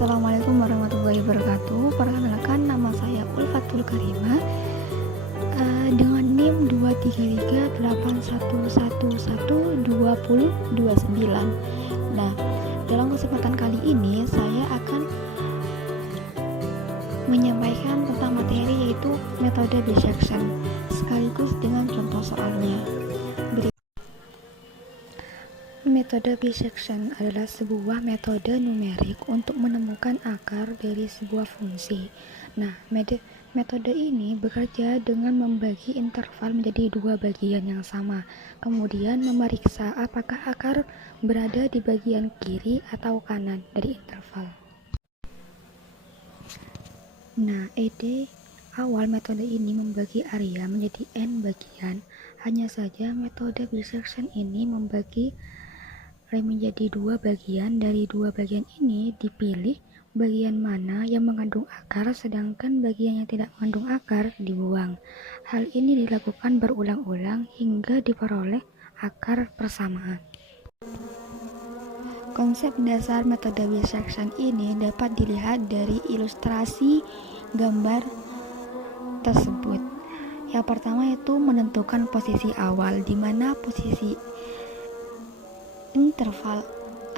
Assalamualaikum warahmatullahi wabarakatuh. Perkenalkan, nama saya Ulfatul Karimah dengan NIM 23381112029. Nah, dalam kesempatan kali ini saya akan menyampaikan tentang materi yaitu metode bisection sekaligus dengan contoh soalnya. Metode bisection adalah sebuah metode numerik untuk menemukan akar dari sebuah fungsi. Nah, metode ini bekerja dengan membagi interval menjadi dua bagian yang sama, kemudian memeriksa apakah akar berada di bagian kiri atau kanan dari interval. Nah, ide awal metode ini membagi area menjadi n bagian. Hanya saja metode bisection ini membagi menjadi dua bagian. Dari dua bagian ini dipilih bagian mana yang mengandung akar, sedangkan bagian yang tidak mengandung akar dibuang. Hal ini dilakukan berulang-ulang hingga diperoleh akar persamaan. Konsep dasar metode bisection ini dapat dilihat dari ilustrasi gambar tersebut. Yang pertama itu menentukan posisi awal, di mana posisi interval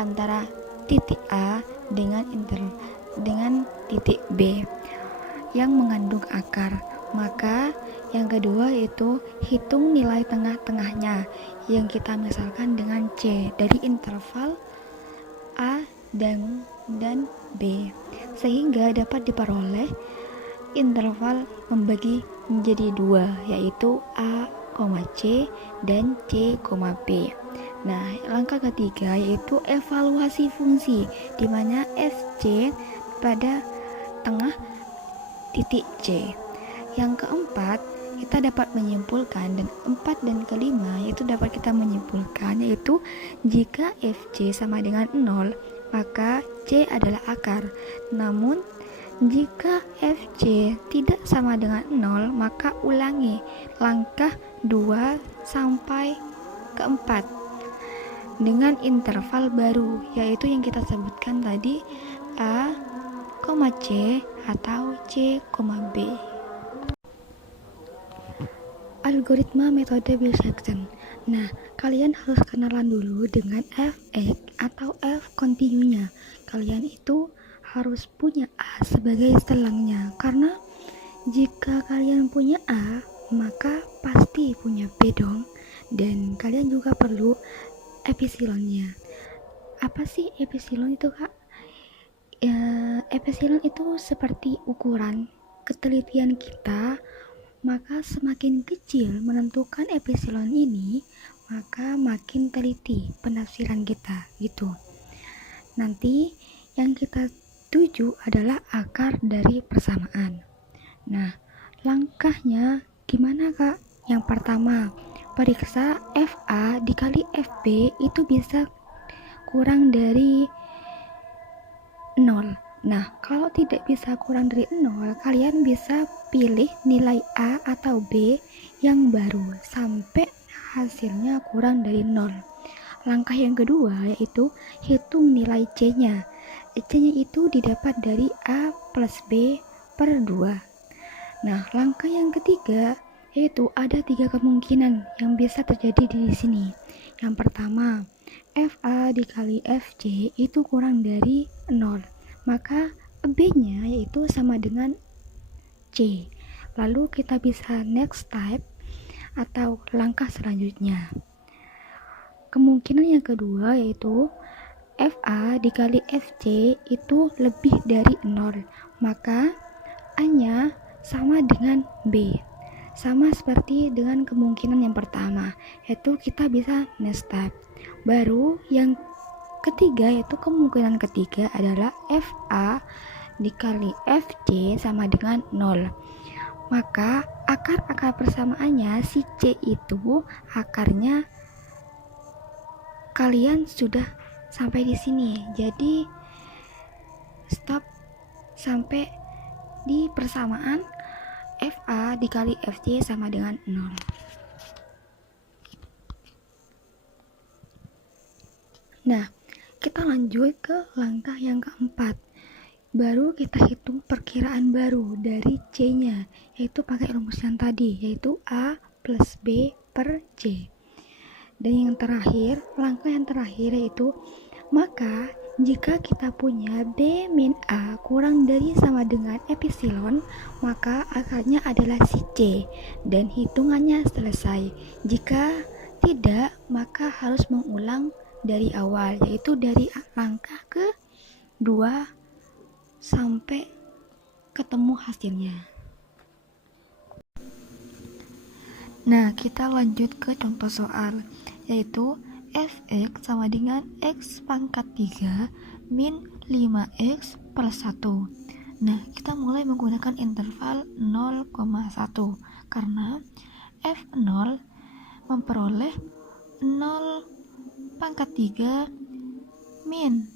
antara titik A dengan titik B yang mengandung akar. Maka yang kedua itu hitung nilai tengah-tengahnya yang kita misalkan dengan C dari interval A dan B, sehingga dapat diperoleh interval membagi menjadi dua, yaitu A, C dan C, B. Nah, langkah ketiga yaitu evaluasi fungsi, di mana FC pada tengah titik C. Yang keempat, kita dapat menyimpulkan, dan 4 dan kelima yaitu dapat kita menyimpulkan, yaitu jika FC sama dengan 0, maka C adalah akar. Namun jika FC tidak sama dengan 0, maka ulangi langkah 2 sampai ke 4 dengan interval baru, yaitu yang kita sebutkan tadi A, C atau C, B. Algoritma metode bisection. Nah, kalian harus kenalan dulu dengan Fx atau F kontinunya. Kalian itu harus punya A sebagai selangnya, karena jika kalian punya A, maka pasti punya B dong. Dan kalian juga perlu epsilonnya. Apa sih epsilon itu, Kak? Epsilon itu seperti ukuran ketelitian kita, maka semakin kecil menentukan epsilon ini, maka makin teliti penafsiran kita gitu. Nanti yang kita tuju adalah akar dari persamaan. Nah, langkahnya gimana, Kak? Yang pertama, periksa FA dikali FB itu bisa kurang dari 0. Nah, kalau tidak bisa kurang dari 0, kalian bisa pilih nilai A atau B yang baru sampai hasilnya kurang dari 0. Langkah yang kedua yaitu hitung nilai C-nya. C-nya itu didapat dari A plus B per 2. Nah, langkah yang ketiga yaitu ada 3 kemungkinan yang bisa terjadi di sini. Yang pertama, FA dikali FC itu kurang dari 0, maka B-nya yaitu sama dengan C. Lalu kita bisa next step atau langkah selanjutnya. Kemungkinan yang kedua yaitu FA dikali FC itu lebih dari 0, maka A-nya sama dengan B. Sama seperti dengan kemungkinan yang pertama, yaitu kita bisa next step. Baru yang ketiga, yaitu kemungkinan ketiga adalah FA dikali FC sama dengan 0. Maka akar persamaannya si C itu akarnya kalian sudah sampai di sini. Jadi stop sampai di persamaan FA dikali FC sama dengan 0. Nah, kita lanjut ke langkah yang keempat, Baru kita hitung perkiraan baru dari C-nya, yaitu pakai rumus yang tadi, yaitu A plus B per C. Dan yang terakhir, langkah yang terakhir yaitu, maka jika kita punya B min A kurang dari sama dengan epsilon, maka akarnya adalah si C, dan hitungannya selesai. Jika tidak, maka harus mengulang dari awal, yaitu dari langkah ke 2 sampai ketemu hasilnya. Nah, kita lanjut ke contoh soal, yaitu fx sama dengan x pangkat 3 min 5x plus 1. Nah, kita mulai menggunakan interval 0,1 karena f0 memperoleh 0 pangkat 3 min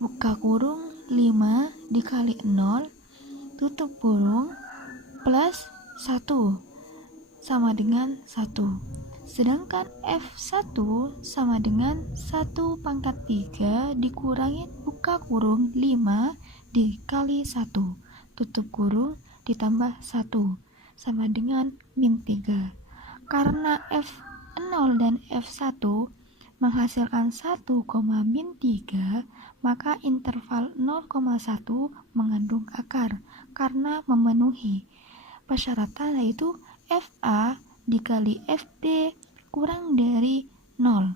buka kurung 5 dikali 0 tutup kurung plus 1 sama dengan 1. Sedangkan F1 sama dengan 1 pangkat 3 dikurangi buka kurung 5 dikali 1 tutup kurung ditambah 1 sama dengan min 3. Karena F0 dan F1 menghasilkan 1, min 3, maka interval 0,1 mengandung akar karena memenuhi persyaratan, yaitu FA dikali FB kurang dari 0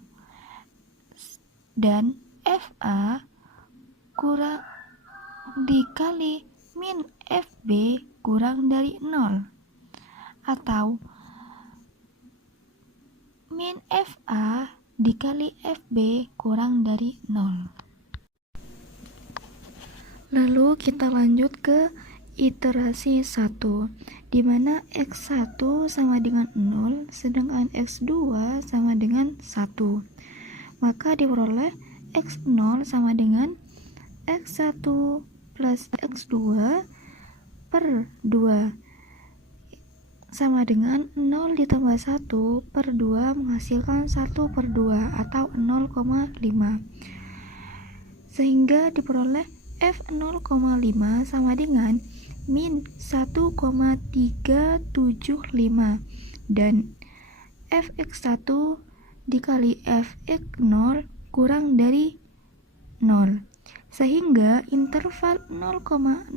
dan FA kurang dikali min FB kurang dari 0 atau min FA dikali FB kurang dari 0. Lalu kita lanjut ke iterasi 1, di mana X1 sama dengan 0, sedangkan X2 sama dengan 1. Maka diperoleh X0 sama dengan X1 plus X2 per 2 sama dengan 0 ditambah 1 per 2 menghasilkan 1 per 2 atau 0,5, sehingga diperoleh F0,5 sama dengan min 1,375 dan Fx1 dikali Fx0 kurang dari 0, sehingga interval 0,0,5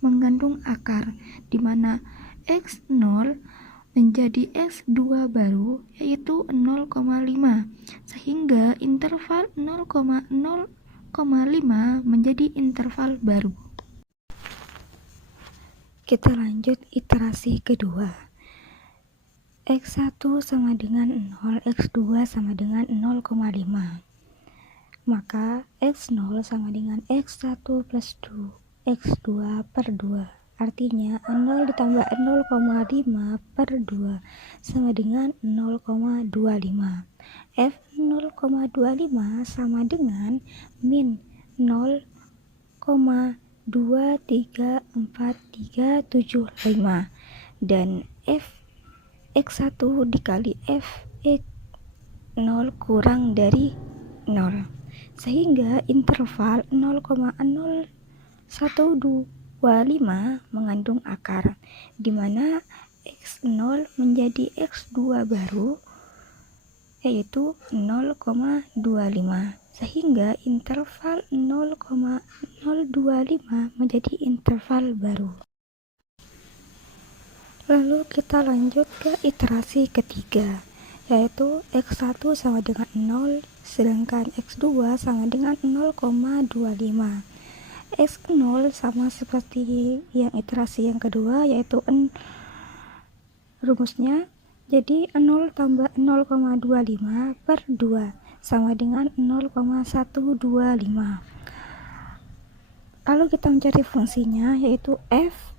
mengandung akar, di mana X0 menjadi X2 baru, yaitu 0,5, sehingga interval 0,0,5 menjadi interval baru. Kita lanjut iterasi kedua. X1 sama dengan 0, X2 sama dengan 0,5. Maka X0 sama dengan X1 plus 2, X2 per 2. Artinya 0 ditambah 0,5 per 2 sama dengan 0,25. F0,25 sama dengan min 0,23435 dan X1 dikali F0 kurang dari 0, sehingga interval 0,0125 mengandung akar, di mana X0 menjadi X2 baru, yaitu 0,25, sehingga interval 0,025 menjadi interval baru. Lalu kita lanjut ke iterasi ketiga, yaitu X1 sama dengan 0, sedangkan X2 sama dengan 0,25. X0 sama seperti yang iterasi yang kedua, yaitu rumusnya, jadi 0 tambah 0,25 per 2 sama dengan 0,125. Lalu kita mencari fungsinya, yaitu F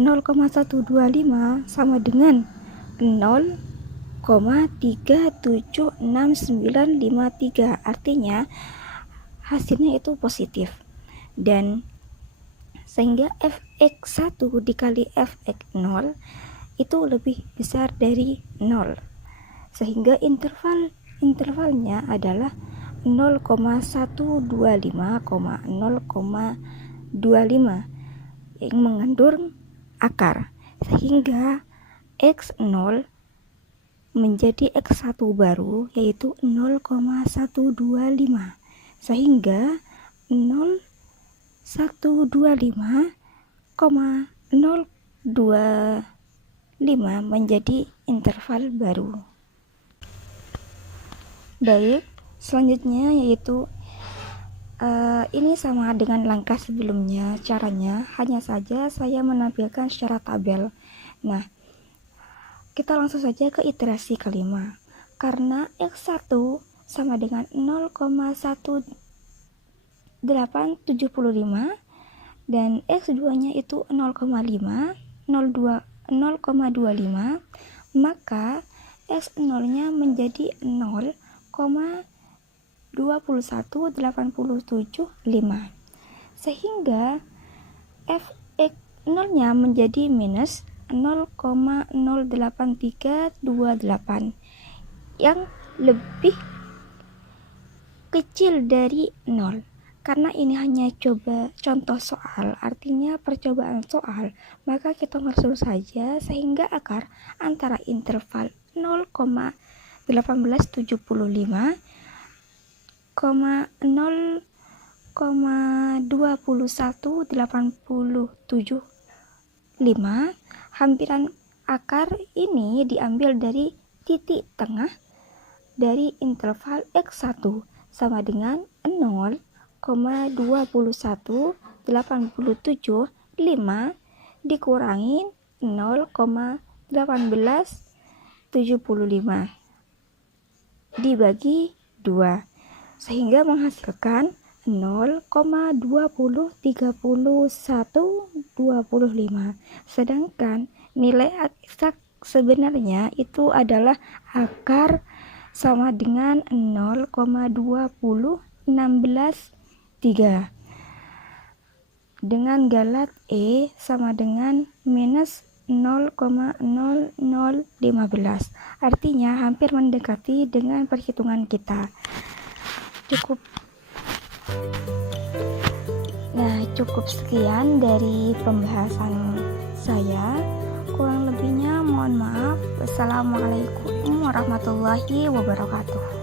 0,125 sama dengan 0,376953, artinya hasilnya itu positif, dan sehingga Fx1 dikali Fx0 itu lebih besar dari 0, sehingga intervalnya adalah 0,125,0,25 yang mengandung akar, sehingga X0 menjadi X1 baru yaitu 0,125, sehingga 0,125,025 menjadi interval baru. Baik, selanjutnya yaitu ini sama dengan langkah sebelumnya. Caranya hanya saja saya menampilkan secara tabel. Nah, kita langsung saja ke iterasi kelima. Karena X1 sama dengan 0,1875 dan X2-nya itu 0,5, 0,25, maka X0-nya menjadi 0,21875, sehingga Fx0-nya menjadi minus 0,08328 yang lebih kecil dari 0. Karena ini hanya contoh soal, artinya percobaan soal, maka kita langsung saja sehingga akar antara interval 0,1875, 0,21875, hampiran akar ini diambil dari titik tengah dari interval X1 sama dengan 0,21875 dikurangi 0,1875 dibagi 2, sehingga menghasilkan 0,203125. Sedangkan nilai eksak sebenarnya itu adalah akar sama dengan 0,20163 dengan galat E sama dengan minus 0,0015. Artinya hampir mendekati dengan perhitungan kita. Cukup sekian dari pembahasan saya. Kurang lebihnya mohon maaf. Wassalamualaikum warahmatullahi wabarakatuh.